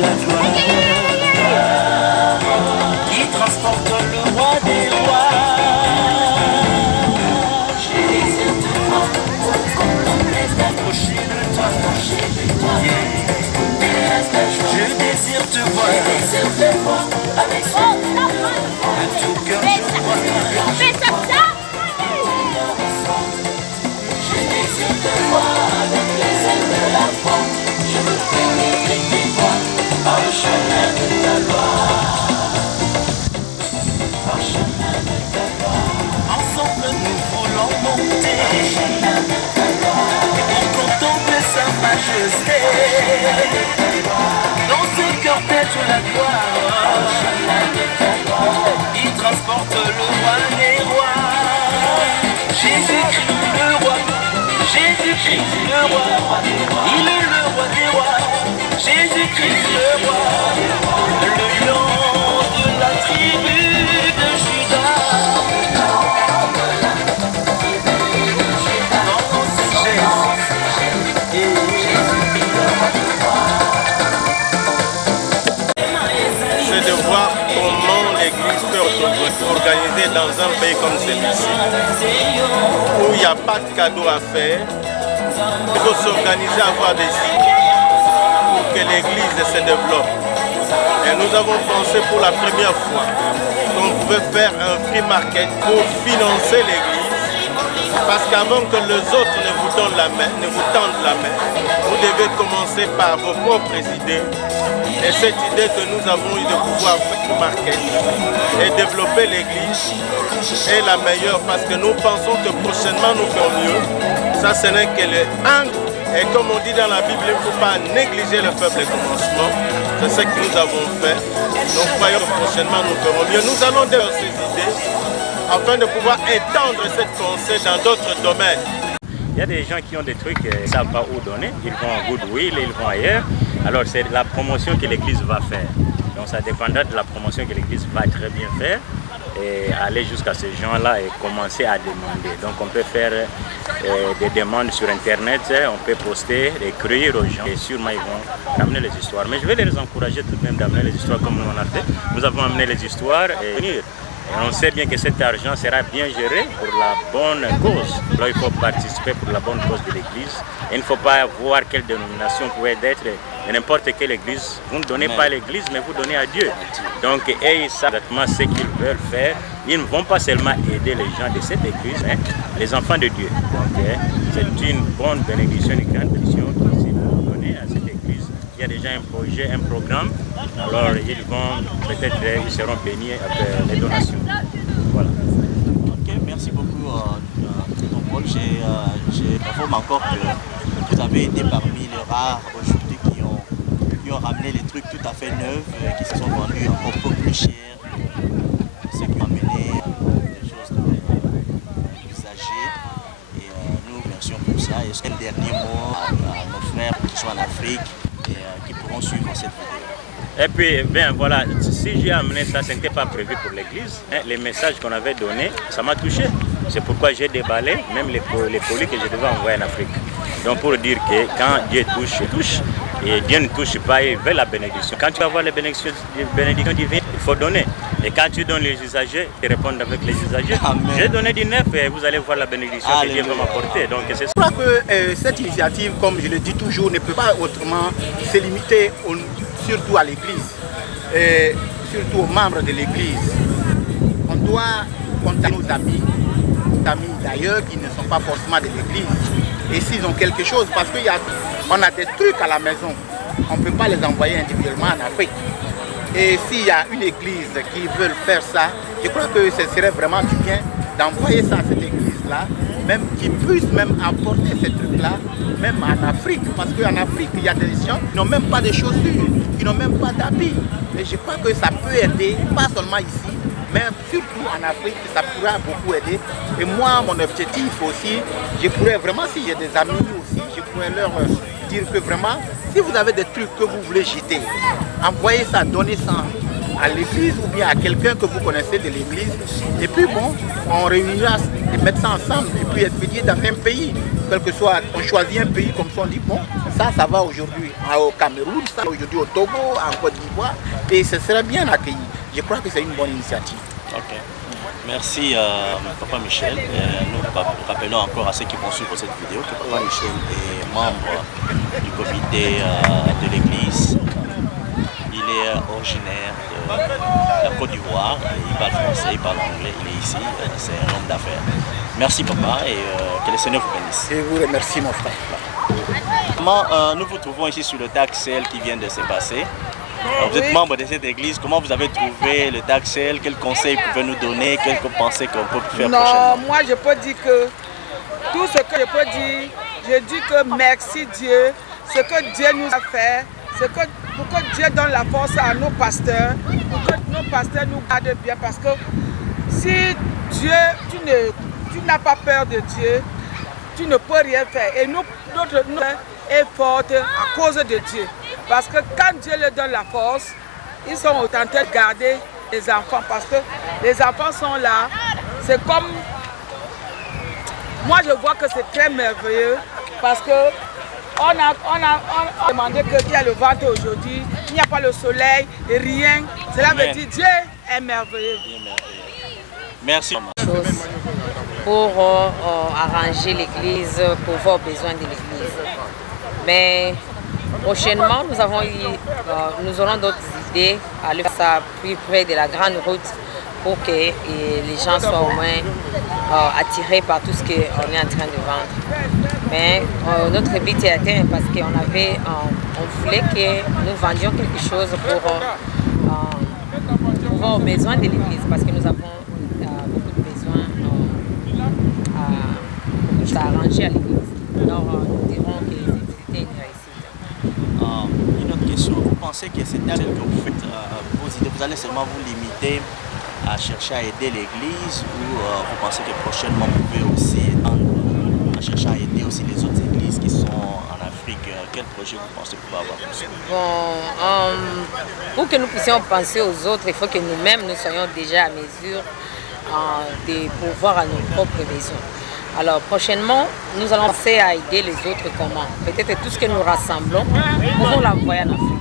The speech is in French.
la gloire, qui transporte le roi des rois. Je désire te voir, approcher de toi, je désire te voir, avec toi, de tout cœur je crois. Fais ça, ça. Je désire te voir avec les ailes de la foi. Je veux pénétrer tes voies par le chemin de ta gloire. Par le chemin de ta gloire. Ensemble nous voulons monter par le chemin de ta gloire. Et pour contempler sa majesté. Dans ce cortège de la gloire. Par le chemin de ta gloire. Il transporte le roi des rois. Jésus-Christ le roi. Jésus-Christ le roi, il est le roi des rois. Jésus-Christ le roi, le lion de la tribu de Juda. C'est de voir comment l'Église peut s'organiser dans un pays comme celui-ci, où il n'y a pas de cadeau à faire. Il faut s'organiser, avoir des idées pour que l'Église se développe. Et nous avons pensé pour la première fois qu'on pouvait faire un free market pour financer l'Église. Parce qu'avant que les autres ne vous tendent la main, vous devez commencer par vos propres idées. Et cette idée que nous avons eu de pouvoir faire le market et développer l'Église est la meilleure parce que nous pensons que prochainement nous ferons mieux. Ça, ce n'est que le 1. Et comme on dit dans la Bible, il ne faut pas négliger le faible commencement. C'est ce que nous avons fait. Donc croyons que prochainement nous ferons mieux. Nous allons donner ces idées afin de pouvoir étendre cette pensée dans d'autres domaines. Il y a des gens qui ont des trucs et ne savent pas où donner. Ils vont en Goodwill, ils vont ailleurs. Alors c'est la promotion que l'Église va faire. Donc ça dépendra de la promotion que l'Église va très bien faire et aller jusqu'à ces gens-là et commencer à demander. Donc on peut faire des demandes sur Internet, on peut poster, écrire aux gens et sûrement ils vont ramener les histoires. Mais je vais les encourager tout de même d'amener les histoires comme nous on a fait. Nous avons amené les histoires et venir. Et on sait bien que cet argent sera bien géré pour la bonne cause. Là, il faut participer pour la bonne cause de l'Église. Et il ne faut pas voir quelle dénomination pourrait être de n'importe quelle Église. Vous ne donnez pas à l'Église, mais vous donnez à Dieu. Donc, ils savent exactement ce qu'ils veulent faire. Ils ne vont pas seulement aider les gens de cette Église, mais les enfants de Dieu. Donc, c'est une bonne bénédiction, une grande bénédiction qu'ils vont donner à cette Église. Il y a déjà un projet, un programme. Alors, ils vont peut-être, ils seront bénis avec les donations. Voilà. Ok, merci beaucoup Tonton Paul. J'informe encore que vous avez été parmi les rares aujourd'hui qui ont ramené les trucs tout à fait neufs, qui se sont vendus encore un peu plus chers. Ceux qui ont amené des choses usagées. Et nous remercions pour ça. Et c'est le dernier mot à nos frères qui sont en Afrique et qui pourront suivre cette vidéo. Et puis, bien voilà, si j'ai amené ça, ce n'était pas prévu pour l'église. Hein, les messages qu'on avait donnés, ça m'a touché. C'est pourquoi j'ai déballé même les colis que je devais envoyer en Afrique. Donc pour dire que quand Dieu touche, il touche. Et Dieu ne touche pas, il veut la bénédiction. Quand tu vas avoir les bénédictions divines, il faut donner. Et quand tu donnes les usagers, tu réponds avec les usagers. J'ai donné du neuf et vous allez voir la bénédiction que Dieu va m'apporter. Donc c'est ça. Je crois que cette initiative, comme je le dis toujours, ne peut pas autrement se limiter surtout à l'Église, et surtout aux membres de l'Église. On doit contacter nos amis d'ailleurs qui ne sont pas forcément de l'Église. Et s'ils ont quelque chose, parce qu'on a des trucs à la maison, on ne peut pas les envoyer individuellement en Afrique. Et s'il y a une église qui veut faire ça, je crois que ce serait vraiment du bien d'envoyer ça à cette église-là, même qu'ils puissent même apporter ces trucs-là, même en Afrique. Parce qu'en Afrique, il y a des gens qui n'ont même pas de chaussures, qui n'ont même pas d'habits. Et je crois que ça peut aider, pas seulement ici, mais surtout en Afrique, ça pourra beaucoup aider. Et moi, mon objectif aussi, je pourrais vraiment, si j'ai des amis aussi, je pourrais leur dire que vraiment, si vous avez des trucs que vous voulez jeter, envoyez ça, donnez ça à l'église ou bien à quelqu'un que vous connaissez de l'église. Et puis bon, on réunira les médecins ensemble et puis expédier dans un pays. Quel que soit, on choisit un pays comme ça, on dit bon, ça va aujourd'hui au Cameroun, ça aujourd'hui au Togo, en Côte d'Ivoire, et ce serait bien accueilli. Je crois que c'est une bonne initiative. Ok. Merci Papa Michel. Nous rappelons encore à ceux qui vont suivre cette vidéo que Papa Michel est membre du comité de l'église. Il est originaire de la Côte d'Ivoire, il parle français, il parle anglais, il est ici, c'est un homme d'affaires. Merci papa et que le Seigneur vous bénisse. Je vous remercie mon frère. Nous vous trouvons ici sur le Taxel qui vient de se passer. Vous êtes membre de cette église, comment vous avez trouvé le Taxel? Quels conseils vous pouvez nous donner? Quelles pensées qu'on peut faire prochainement? Non, moi je peux dire que tout ce que je peux dire, je dis que merci Dieu, ce que Dieu nous a fait, pour que Dieu donne la force à nos pasteurs, pour que nos pasteurs nous gardent bien, parce que si Dieu, tu n'as pas peur de Dieu, tu ne peux rien faire. Et notre est forte à cause de Dieu. Parce que quand Dieu leur donne la force, ils sont en train de garder les enfants. Parce que les enfants sont là. C'est comme... Moi, je vois que c'est très merveilleux. Parce que on a demandé qu'il y a le vent aujourd'hui, il n'y a pas le soleil, et rien. Cela veut dire Dieu est merveilleux. Merci. Pour arranger l'église, pour vos besoins de l'église. Mais prochainement, nous aurons d'autres idées à aller faire ça plus près de la grande route pour que les gens soient au moins attirés par tout ce qu'on est en train de vendre. Mais notre but est atteint parce on voulait que nous vendions quelque chose pour vos besoins de l'église, parce que nous avons beaucoup de besoins à arranger à l'église. Alors nous dirons que c'était une réussite. Une autre question, vous pensez que c'est tel que vous faites vos idées, vous allez seulement vous limiter à chercher à aider l'église, ou vous pensez que prochainement vous pouvez aussi étendre à chercher à aider aussi les autres églises qui sont en Afrique? Quel projet vous pensez pouvoir avoir pour ça? Pour que nous puissions penser aux autres, il faut que nous-mêmes nous soyons déjà à mesure de pouvoir à nos propres besoins. Alors prochainement, nous allons penser à aider les autres comment. Peut-être tout ce que nous rassemblons, nous pouvons l'envoyer en Afrique.